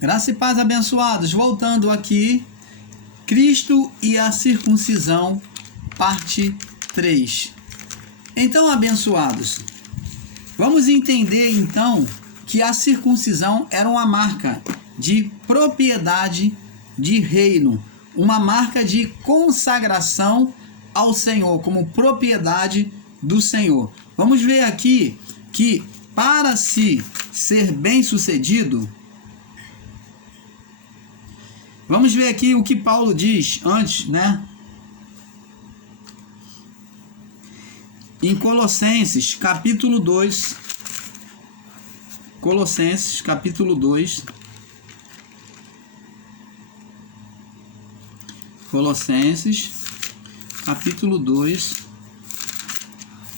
Graça e paz, abençoados. Voltando aqui, Cristo e a circuncisão, parte 3. Então, abençoados, vamos entender então que a circuncisão era uma marca de propriedade de reino, uma marca de consagração ao Senhor, como propriedade do Senhor. Vamos ver aqui que para se ser bem-sucedido, vamos ver aqui o que Paulo diz antes, né? Em Colossenses, capítulo 2. Colossenses, capítulo 2. Colossenses, capítulo 2.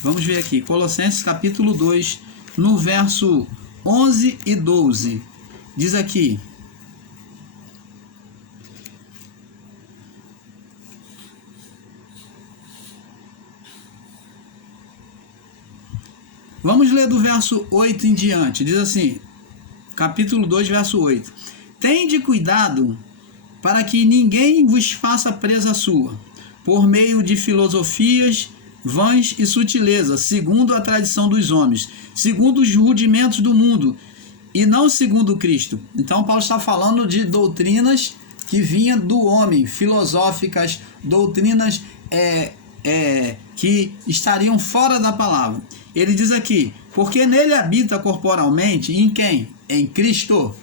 Vamos ver aqui. Colossenses, capítulo 2, no verso 11 e 12. Diz aqui: vamos ler do verso 8 em diante. Diz assim, capítulo 2, verso 8. Tende cuidado para que ninguém vos faça presa sua, por meio de filosofias vãs e sutileza, segundo a tradição dos homens, segundo os rudimentos do mundo, e não segundo Cristo. Então Paulo está falando de doutrinas que vinham do homem, filosóficas, doutrinas que estariam fora da palavra. Ele diz aqui, porque nele habita corporalmente, em quem? Em Cristo,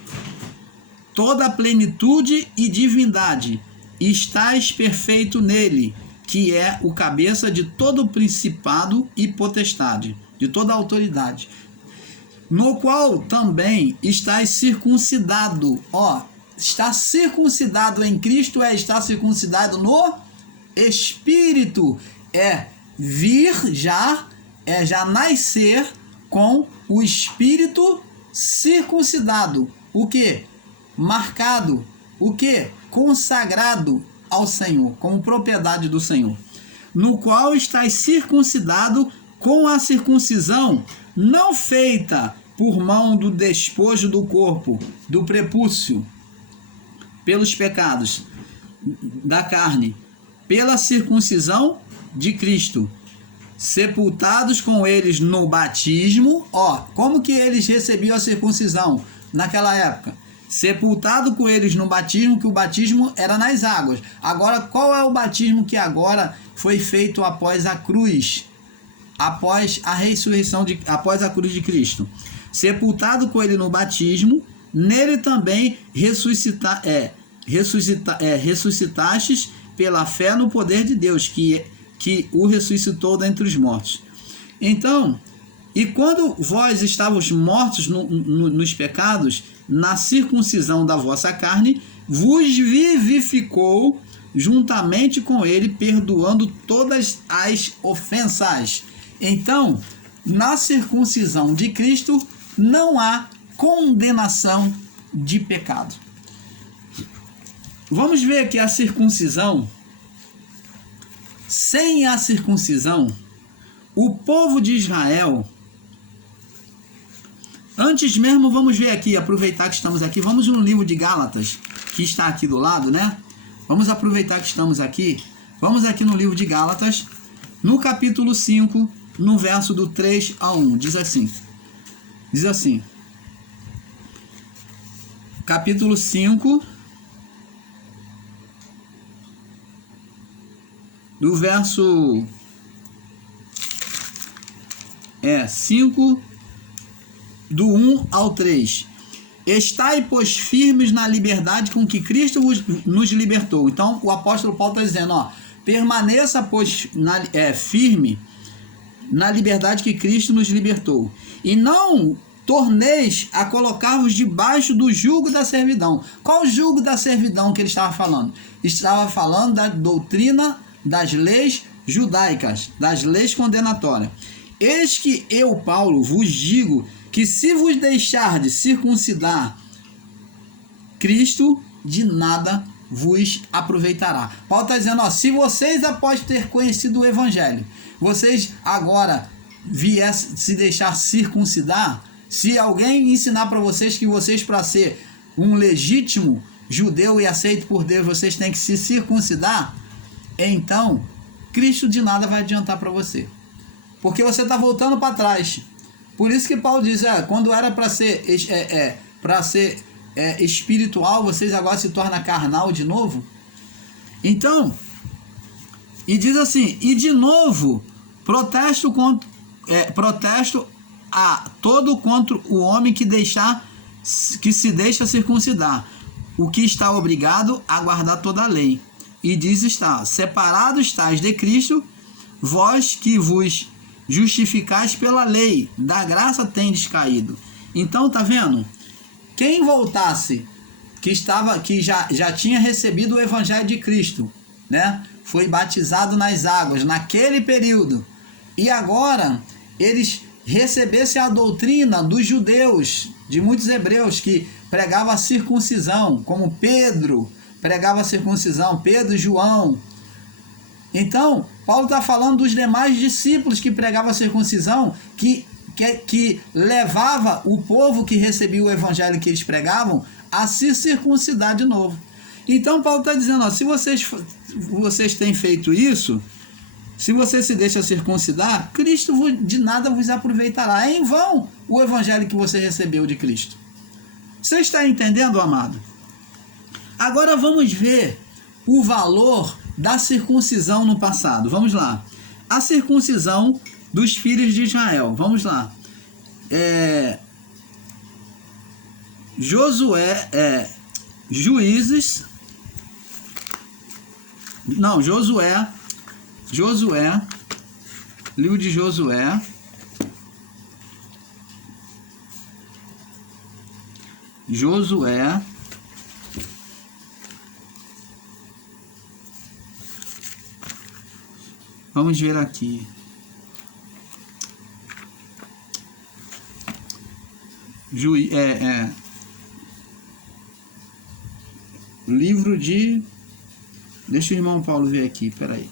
toda a plenitude e divindade, e estais perfeito nele, que é o cabeça de todo principado e potestade, de toda autoridade, no qual também estais circuncidado. Está circuncidado em Cristo, está circuncidado no Espírito, já nascer com o Espírito circuncidado. O que? Marcado. O que? Consagrado ao Senhor, como propriedade do Senhor. No qual estáis circuncidado com a circuncisão não feita por mão do despojo do corpo, do prepúcio, pelos pecados da carne, pela circuncisão de Cristo, sepultados com eles no batismo. Como que eles recebiam a circuncisão naquela época? Sepultado com eles no batismo, que o batismo era nas águas. Agora, qual é o batismo que agora foi feito após a cruz? Após a ressurreição, após a cruz de Cristo. Sepultado com ele no batismo, nele também ressuscitastes pela fé no poder de Deus, que o ressuscitou dentre os mortos. Então, e quando vós estavas mortos nos pecados, na circuncisão da vossa carne, vos vivificou juntamente com ele, perdoando todas as ofensas. Então, na circuncisão de Cristo, não há condenação de pecado. Vamos ver aqui a circuncisão. Sem a circuncisão, o povo de Israel, antes mesmo, vamos ver aqui, aproveitar que estamos aqui, vamos no livro de Gálatas, que está aqui do lado, né? Vamos aproveitar que estamos aqui, vamos aqui no livro de Gálatas, no capítulo 5, no verso do 3 a 1, diz assim, capítulo 5, do verso 5, do 1 ao 3. Estai, pois, firmes na liberdade com que Cristo nos libertou. Então, o apóstolo Paulo está dizendo, permaneça, pois, firme na liberdade que Cristo nos libertou. E não torneis a colocar-vos debaixo do jugo da servidão. Qual o jugo da servidão que ele estava falando? Estava falando da doutrina das leis judaicas, das leis condenatórias. Eis que eu, Paulo, vos digo que se vos deixardes circuncidar, Cristo de nada vos aproveitará. Paulo está dizendo, se vocês, após ter conhecido o Evangelho, vocês agora viessem se deixar circuncidar, se alguém ensinar para vocês que vocês, para ser um legítimo judeu e aceito por Deus, vocês têm que se circuncidar, então Cristo de nada vai adiantar para você, porque você está voltando para trás. Por isso que Paulo diz, quando era para ser espiritual, vocês agora se tornam carnal de novo. Então, e diz assim, e de novo, protesto a todo contra o homem que se deixa circuncidar, o que está obrigado a guardar toda a lei. E diz, separados estáis de Cristo, vós que vos justificais pela lei, da graça tendes caído. Então, tá vendo? Quem voltasse, que já tinha recebido o evangelho de Cristo, né? Foi batizado nas águas naquele período, e agora eles recebessem a doutrina dos judeus, de muitos hebreus que pregavam a circuncisão, como Pedro pregava a circuncisão, Pedro e João. Então, Paulo está falando dos demais discípulos que pregavam a circuncisão, que levava o povo que recebia o evangelho que eles pregavam a se circuncidar de novo. Então, Paulo está dizendo, se vocês têm feito isso, se você se deixa circuncidar, Cristo de nada vos aproveitará. É em vão o evangelho que você recebeu de Cristo. Você está entendendo, amado? Agora vamos ver o valor da circuncisão no passado. Vamos lá. A circuncisão dos filhos de Israel. Vamos lá. Josué, livro de Josué, vamos ver aqui, livro de, deixa o irmão Paulo ver aqui, peraí.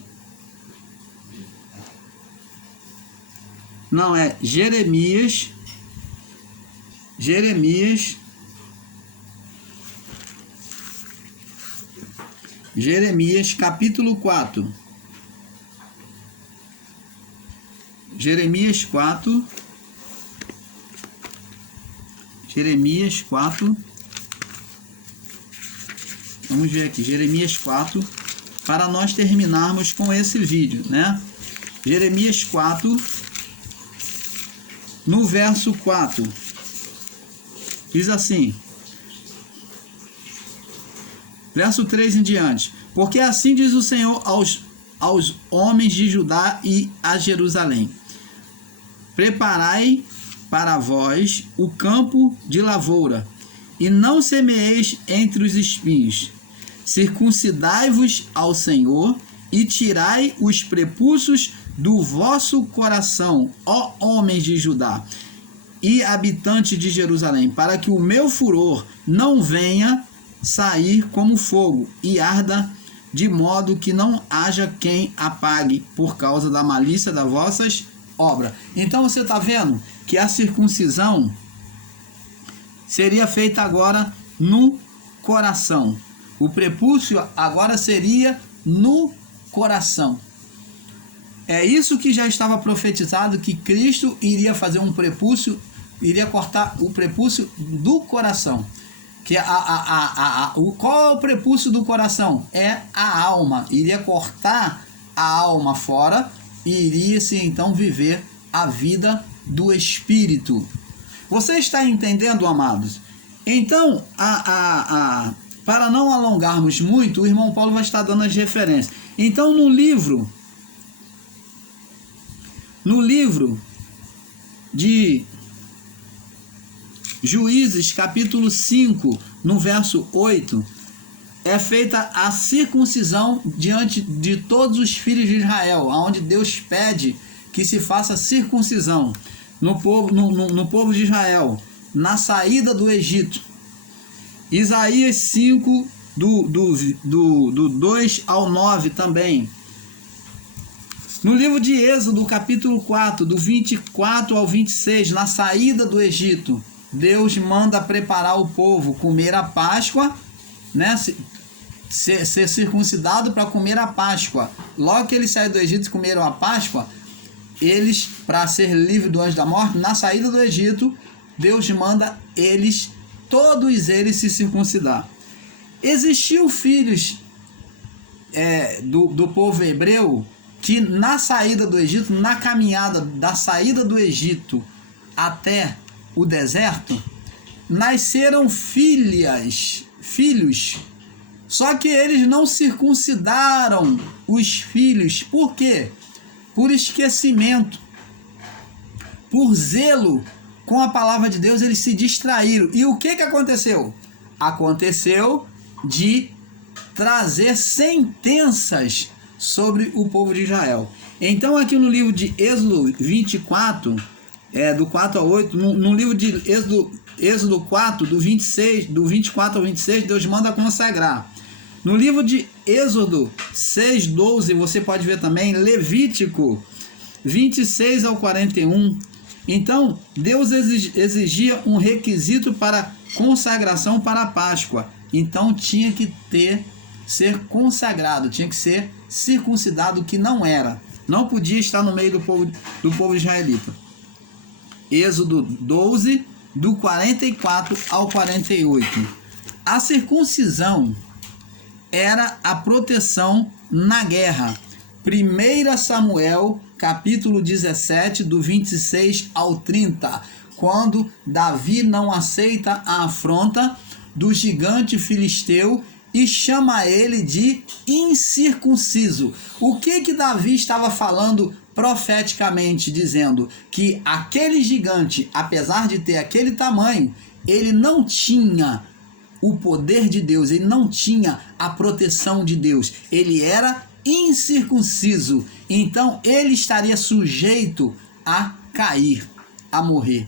Não, é Jeremias, capítulo 4. Jeremias 4. Vamos ver aqui, Jeremias 4, para nós terminarmos com esse vídeo, né? Jeremias 4, no verso 4, diz assim, verso 3 em diante: porque assim diz o Senhor aos homens de Judá e a Jerusalém: preparai para vós o campo de lavoura, e não semeeis entre os espinhos. Circuncidai-vos ao Senhor, e tirai os prepúcios do vosso coração, ó homens de Judá e habitantes de Jerusalém, para que o meu furor não venha sair como fogo, e arda de modo que não haja quem apague por causa da malícia das vossas obras. Então você está vendo que a circuncisão seria feita agora no coração. O prepúcio agora seria no coração. É isso que já estava profetizado, que Cristo iria fazer um prepúcio, iria cortar o prepúcio do coração. Que qual é o prepúcio do coração? É a alma. Iria cortar a alma fora e iria-se então viver a vida do Espírito. Você está entendendo, amados? Então, para não alongarmos muito, o irmão Paulo vai estar dando as referências. Então, no livro de Juízes, capítulo 5, no verso 8, é feita a circuncisão diante de todos os filhos de Israel, onde Deus pede que se faça circuncisão no povo de Israel, na saída do Egito. Isaías 5, do 2 ao 9 também. No livro de Êxodo, capítulo 4, do 24 ao 26, na saída do Egito, Deus manda preparar o povo, comer a Páscoa, né? Ser circuncidado para comer a Páscoa. Logo que eles saíram do Egito e comeram a Páscoa, eles, para ser livre do anjo da morte, na saída do Egito, Deus manda eles, todos eles, se circuncidar. Existiam filhos do povo hebreu que na saída do Egito, na caminhada da saída do Egito até o deserto, nasceram filhos. Só que eles não circuncidaram os filhos. Por quê? Por esquecimento. Por zelo com a palavra de Deus, eles se distraíram. E o que aconteceu? Aconteceu de trazer sentenças sobre o povo de Israel. Então, aqui no livro de Êxodo 24, do 4 a 8, no livro de Êxodo 4, do 24 ao 26, Deus manda consagrar. No livro de Êxodo 6, 12, você pode ver também Levítico 26 ao 41. Então, Deus exigia um requisito para consagração para a Páscoa. Então, tinha que ser consagrado, tinha que ser circuncidado, que não era. Não podia estar no meio do povo israelita. Êxodo 12, do 44 ao 48. A circuncisão era a proteção na guerra. 1 Samuel, capítulo 17, do 26 ao 30, quando Davi não aceita a afronta do gigante filisteu e chama ele de incircunciso. O que Davi estava falando profeticamente, dizendo que aquele gigante, apesar de ter aquele tamanho, ele não tinha o poder de Deus, ele não tinha a proteção de Deus, ele era incircunciso, então ele estaria sujeito a cair, a morrer.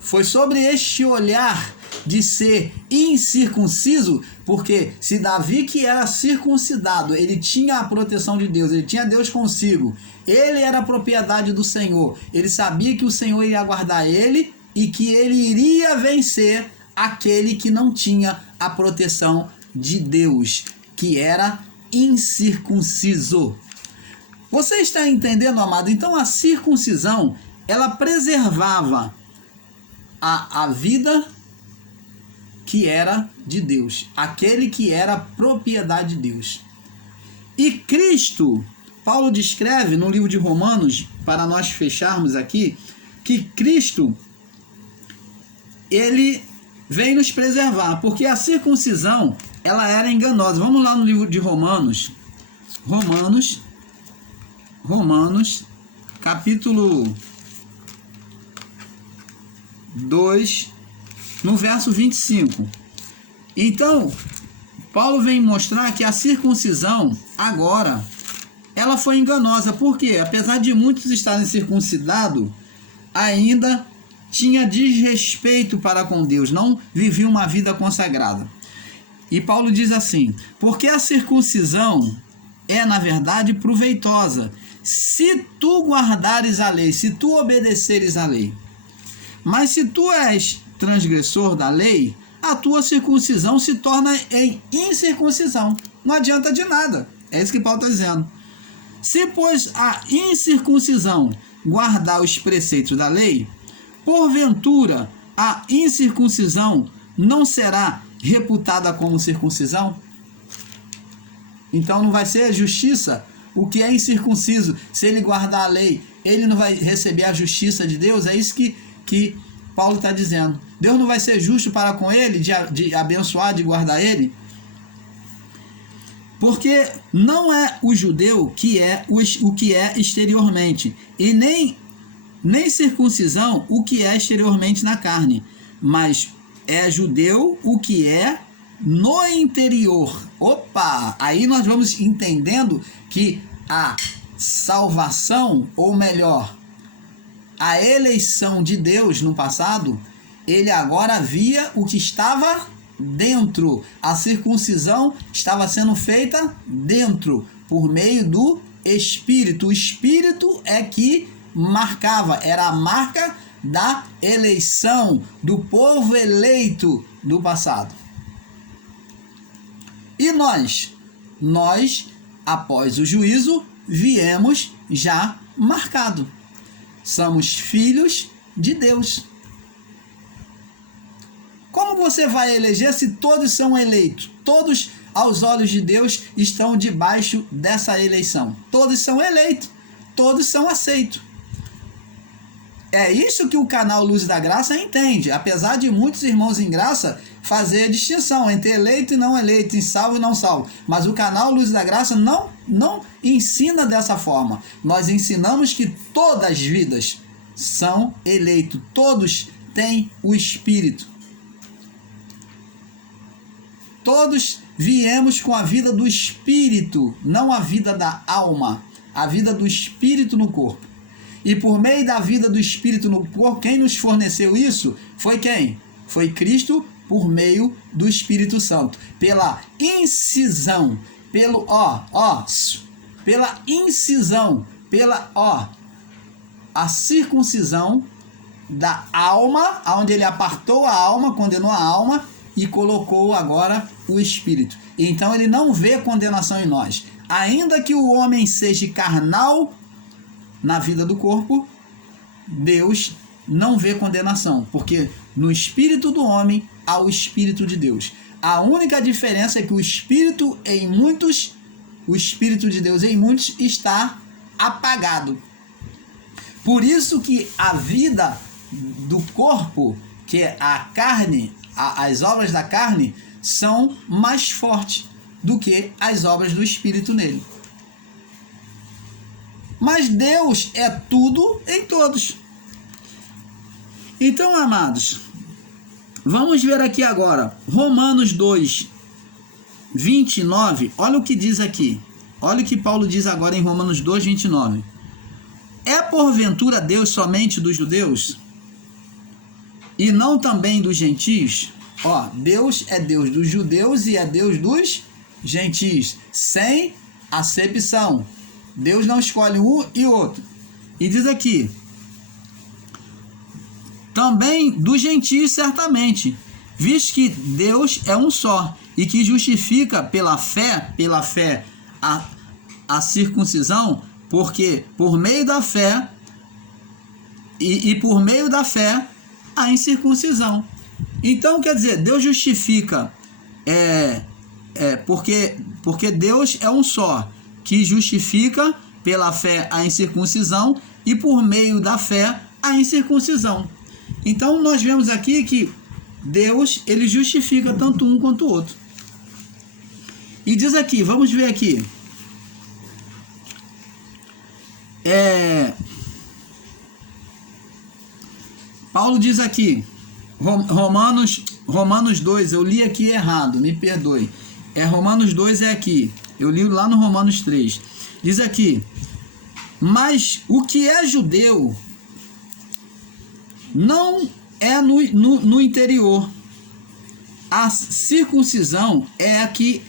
Foi sobre este olhar de ser incircunciso, porque se Davi, que era circuncidado, ele tinha a proteção de Deus, ele tinha Deus consigo, ele era a propriedade do Senhor, ele sabia que o Senhor iria guardar ele e que ele iria vencer aquele que não tinha a proteção de Deus, que era incircunciso. Você está entendendo, amado? Então a circuncisão, ela preservava a vida que era de Deus, aquele que era propriedade de Deus. E Cristo, Paulo descreve no livro de Romanos, para nós fecharmos aqui, que Cristo, ele vem nos preservar, porque a circuncisão, ela era enganosa. Vamos lá no livro de Romanos, capítulo 2, no verso 25. Então, Paulo vem mostrar que a circuncisão, agora, ela foi enganosa. Por quê? Apesar de muitos estarem circuncidados, ainda tinha desrespeito para com Deus, não vivia uma vida consagrada. E Paulo diz assim: porque a circuncisão é, na verdade, proveitosa, se tu guardares a lei, se tu obedeceres a lei. Mas se tu és transgressor da lei, a tua circuncisão se torna em incircuncisão. Não adianta de nada. É isso que Paulo está dizendo. Se, pois, a incircuncisão guardar os preceitos da lei, porventura a incircuncisão não será reputada como circuncisão? Então não vai ser justiça. O que é incircunciso, se ele guardar a lei, ele não vai receber a justiça de Deus? É isso que Paulo está dizendo. Deus não vai ser justo para com ele, de abençoar, de guardar ele? Porque não é o judeu que é o que é exteriormente, e nem circuncisão o que é exteriormente na carne, mas é judeu o que é no interior. Opa! Aí nós vamos entendendo que a salvação, ou melhor, a eleição de Deus no passado, ele agora via o que estava dentro. A circuncisão estava sendo feita dentro, por meio do Espírito. O Espírito é que marcava, era a marca da eleição, do povo eleito do passado. E nós, após o juízo, viemos já marcado. Somos filhos de Deus. Como você vai eleger se todos são eleitos? Todos, aos olhos de Deus, estão debaixo dessa eleição. Todos são eleitos, todos são aceitos. É isso que o canal Luz da Graça entende, apesar de muitos irmãos em graça fazer a distinção entre eleito e não eleito, em salvo e não salvo. Mas o canal Luz da Graça não ensina dessa forma. Nós ensinamos que todas as vidas são eleitos, todos têm o Espírito. Todos viemos com a vida do Espírito, não a vida da alma, a vida do Espírito no corpo. E por meio da vida do Espírito no corpo, quem nos forneceu isso foi quem? Foi Cristo por meio do Espírito Santo. Pela incisão, a circuncisão da alma, onde ele apartou a alma, condenou a alma e colocou agora o Espírito. Então ele não vê condenação em nós. Ainda que o homem seja carnal na vida do corpo, Deus não vê condenação, porque no espírito do homem há o Espírito de Deus. A única diferença é que o Espírito de Deus em muitos está apagado. Por isso que a vida do corpo, que é a carne, as obras da carne, são mais fortes do que as obras do Espírito nele. Mas Deus é tudo em todos. Então, amados, vamos ver aqui agora, Romanos 2, 29, olha o que diz aqui. Olha o que Paulo diz agora em Romanos 2, 29. É porventura Deus somente dos judeus? E não também dos gentios? Deus é Deus dos judeus e é Deus dos gentios, sem acepção. Deus não escolhe um e outro. E diz aqui, também dos gentios certamente, visto que Deus é um só, e que justifica pela fé a circuncisão, porque por meio da fé, e por meio da fé, a incircuncisão. Então, quer dizer, Deus justifica, porque Deus é um só, que justifica pela fé a incircuncisão e por meio da fé a incircuncisão. Então nós vemos aqui que Deus, ele justifica tanto um quanto o outro. E diz aqui, vamos ver aqui. Paulo diz aqui, Romanos 2, eu li aqui errado, me perdoe. Romanos 2 é aqui. Eu li lá no Romanos 3. Diz aqui, mas o que é judeu não é no interior. A circuncisão é a que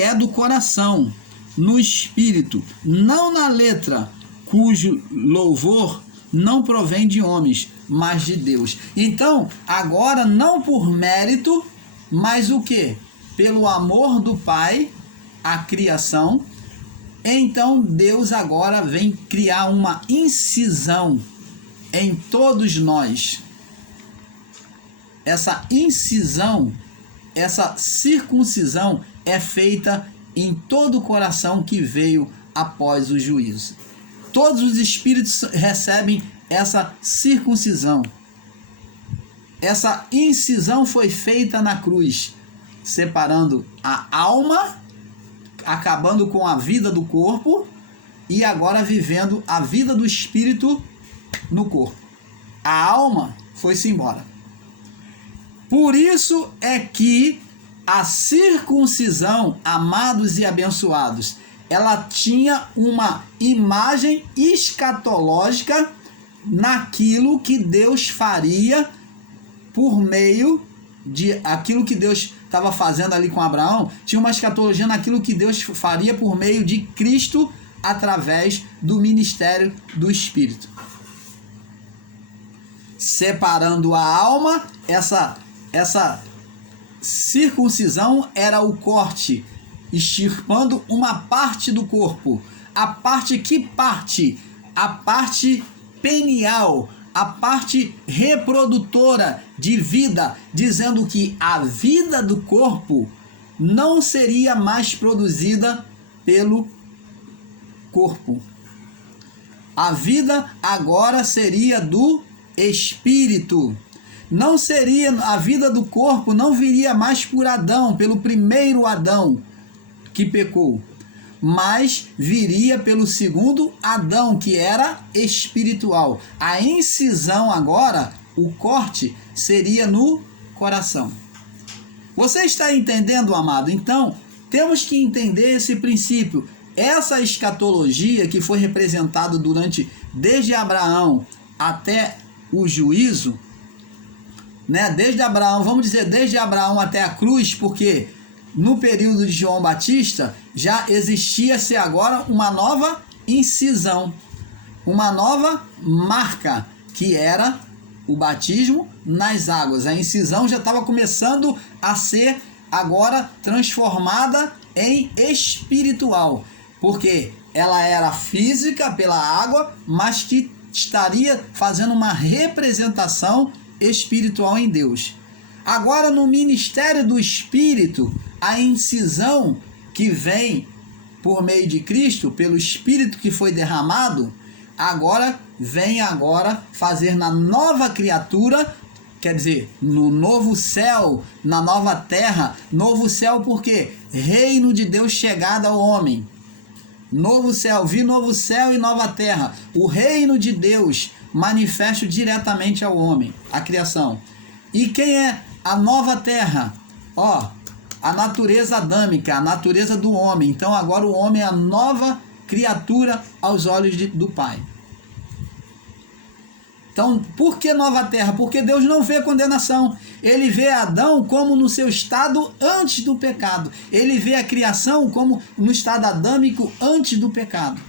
é do coração, no espírito, não na letra, cujo louvor não provém de homens, mas de Deus. Então, agora não por mérito, mas o quê? Pelo amor do Pai, a criação. Então Deus agora vem criar uma incisão em todos nós. Essa incisão, essa circuncisão é feita em todo o coração que veio após o juízo. Todos os espíritos recebem essa circuncisão. Essa incisão foi feita na cruz, separando a alma, acabando com a vida do corpo e agora vivendo a vida do espírito no corpo. A alma foi-se embora. Por isso é que a circuncisão, amados e abençoados, ela tinha uma imagem escatológica naquilo que Deus faria por meio de aquilo que Deus estava fazendo ali com Abraão. Tinha uma escatologia naquilo que Deus faria por meio de Cristo através do ministério do Espírito. separando a alma. Essa circuncisão era o corte, extirpando uma parte do corpo. A parte que parte? A parte penial, a parte reprodutora de vida, dizendo que a vida do corpo não seria mais produzida pelo corpo. A vida agora seria do espírito. Não seria, a vida do corpo não viria mais por Adão, pelo primeiro Adão que pecou, mas viria pelo segundo Adão, que era espiritual. A incisão agora, o corte, seria no coração. Você está entendendo, amado? Então, temos que entender esse princípio. Essa escatologia que foi representada desde Abraão até o juízo, né? Desde Abraão, vamos dizer, desde Abraão até a cruz, porque no período de João Batista já existia-se agora uma nova incisão, uma nova marca, que era o batismo nas águas. A incisão já estava começando a ser agora transformada em espiritual, porque ela era física pela água, mas que estaria fazendo uma representação espiritual em Deus. Agora, no ministério do Espírito, a incisão que vem por meio de Cristo, pelo Espírito que foi derramado, vem fazer na nova criatura, quer dizer, no novo céu, na nova terra. Novo céu porque reino de Deus chegado ao homem. Novo céu, vi novo céu e nova terra. O reino de Deus manifesto diretamente ao homem, a criação. E quem é a nova terra? A natureza adâmica, a natureza do homem. Então agora o homem é a nova criatura aos olhos do Pai. Então, por que nova terra? Porque Deus não vê condenação. Ele vê Adão como no seu estado antes do pecado. Ele vê a criação como no estado adâmico antes do pecado.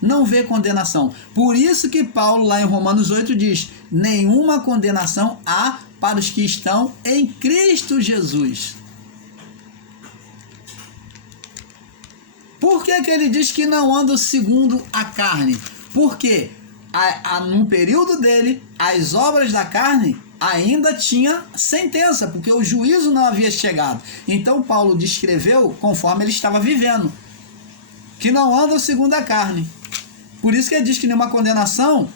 Não vê condenação. Por isso que Paulo, lá em Romanos 8, diz: nenhuma condenação há para os que estão em Cristo Jesus. Por que que ele diz que não anda segundo a carne? Porque no período dele, as obras da carne ainda tinha sentença, porque o juízo não havia chegado. Então Paulo descreveu conforme ele estava vivendo, que não anda segundo a carne. Por isso que ele diz que nenhuma condenação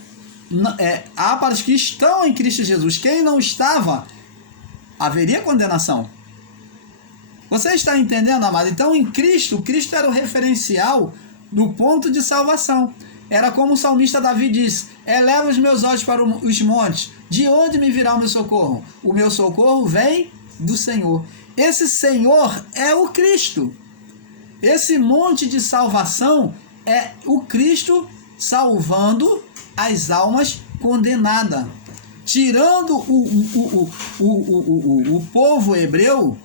há para os que estão em Cristo Jesus. Quem não estava, haveria condenação. Você está entendendo, amado? Então, em Cristo era o referencial do ponto de salvação. Era como o salmista Davi diz: eleva os meus olhos para os montes, de onde me virá o meu socorro? O meu socorro vem do Senhor. Esse Senhor é o Cristo. Esse monte de salvação é o Cristo salvando as almas condenadas, tirando o povo hebreu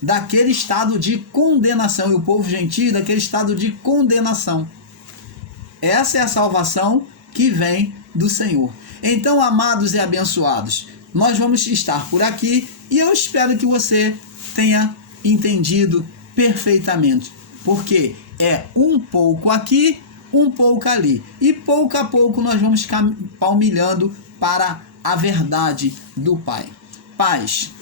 daquele estado de condenação e o povo gentio daquele estado de condenação. Essa é a salvação que vem do Senhor. Então, amados e abençoados, nós vamos estar por aqui e eu espero que você tenha entendido perfeitamente, porque é um pouco aqui, um pouco ali, e pouco a pouco nós vamos palmilhando para a verdade do Pai. Paz.